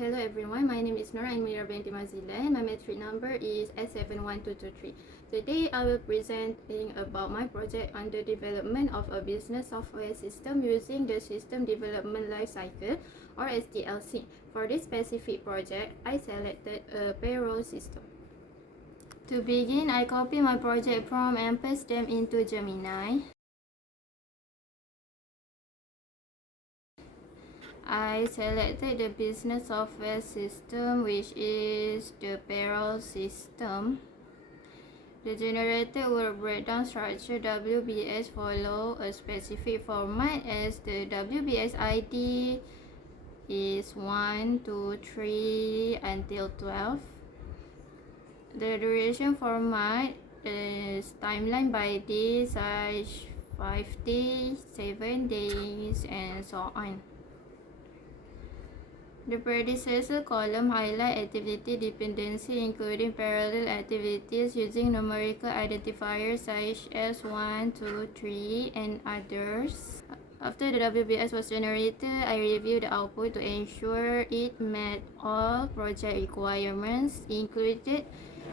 Hello everyone, my name is Nora. I'm Mira binti Mazila. My metric number is S71223. Today I will presenting about my project on the development of a business software system using the System Development Life Cycle or SDLC. For this specific project, I selected a payroll system. To begin, I copy my project prompt and paste them into Gemini. I selected the business software system, which is the payroll system. The generated work breakdown structure WBS follow a specific format as the WBS ID is 1, 2, 3 until 12. The duration format is timeline by day, size 5 days, 7 days, and so on. The predecessor column highlight activity dependency including parallel activities using numerical identifiers such as 1, 2, 3, and others. After the WBS was generated, I reviewed the output to ensure it met all project requirements, included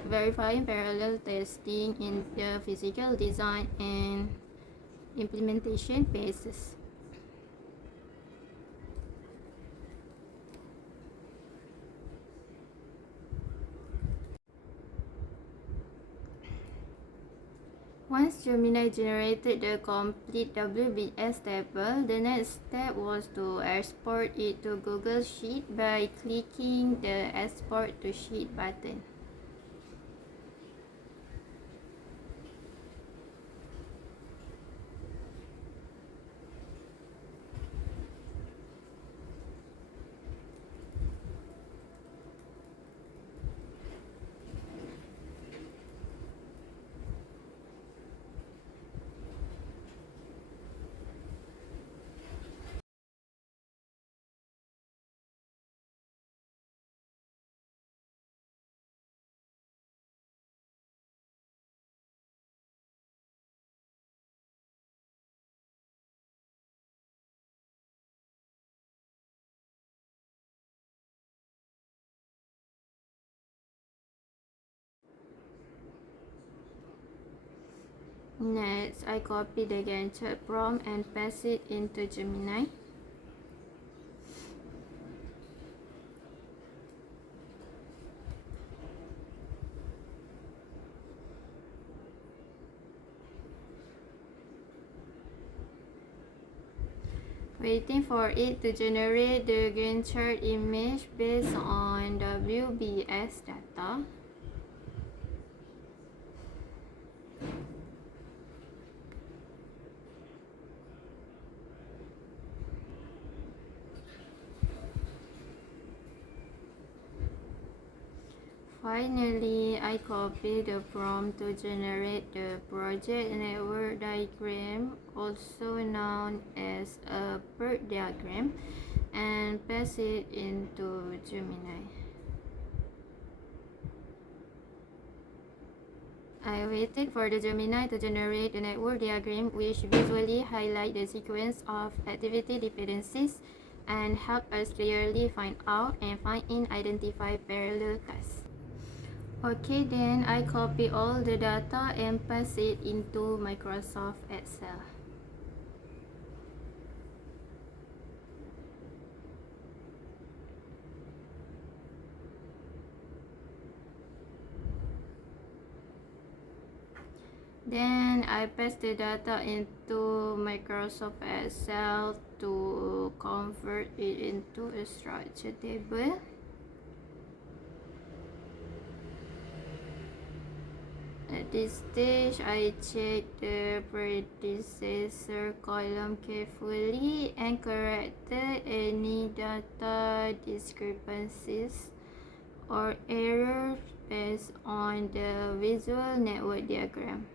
verifying parallel testing in the physical design and implementation phases. Once Gemini generated the complete WBS table, the next step was to export it to Google Sheet by clicking the Export to Sheet button. Next, I copy the Gantt chart prompt and paste it into Gemini. Waiting for it to generate the Gantt chart image based on WBS data. Finally, I copy the prompt to generate the project network diagram, also known as a PERT diagram, and paste it into Gemini. I waited for the Gemini to generate the network diagram, which visually highlight the sequence of activity dependencies and help us clearly find out and find in identify parallel tasks. Okay, then I copy all the data and paste it into Microsoft Excel. Then I paste the data into Microsoft Excel to convert it into a structured table. At this stage, I check the predecessor column carefully and corrected any data discrepancies or errors based on the visual network diagram.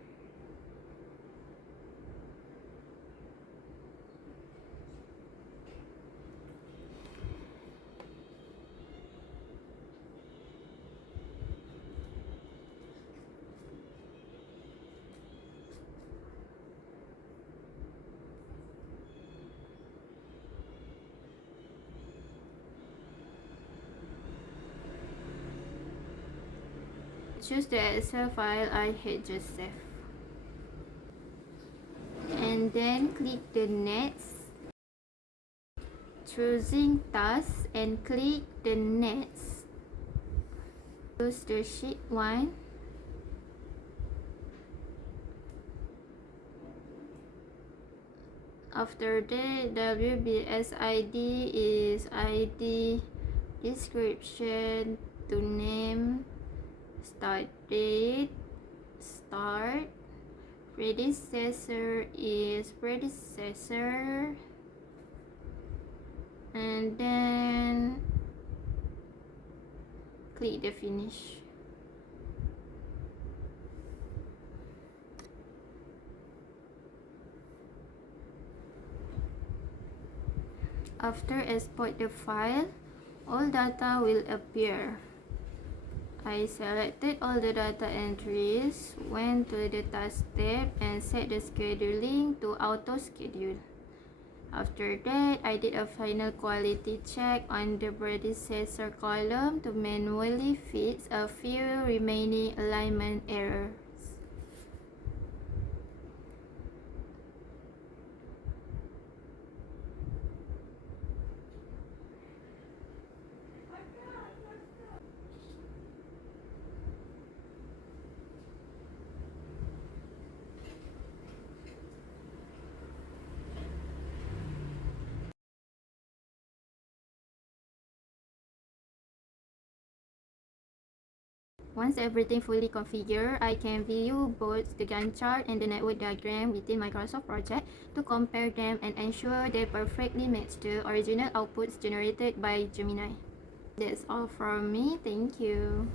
choose the Excel file I had just saved. And then click the next, choosing task and click the next. Choose the sheet 1. After that, WBS ID is ID, description to name, start date, start, predecessor is predecessor, and then click the finish. After export the file, all data will appear. I selected all the data entries, went to the task tab and set the scheduling to auto schedule. After that, I did a final quality check on the predecessor column to manually fix a few remaining alignment errors. Once everything fully configured, I can view both the Gantt chart and the network diagram within Microsoft Project to compare them and ensure they perfectly match the original outputs generated by Gemini. That's all from me. Thank you.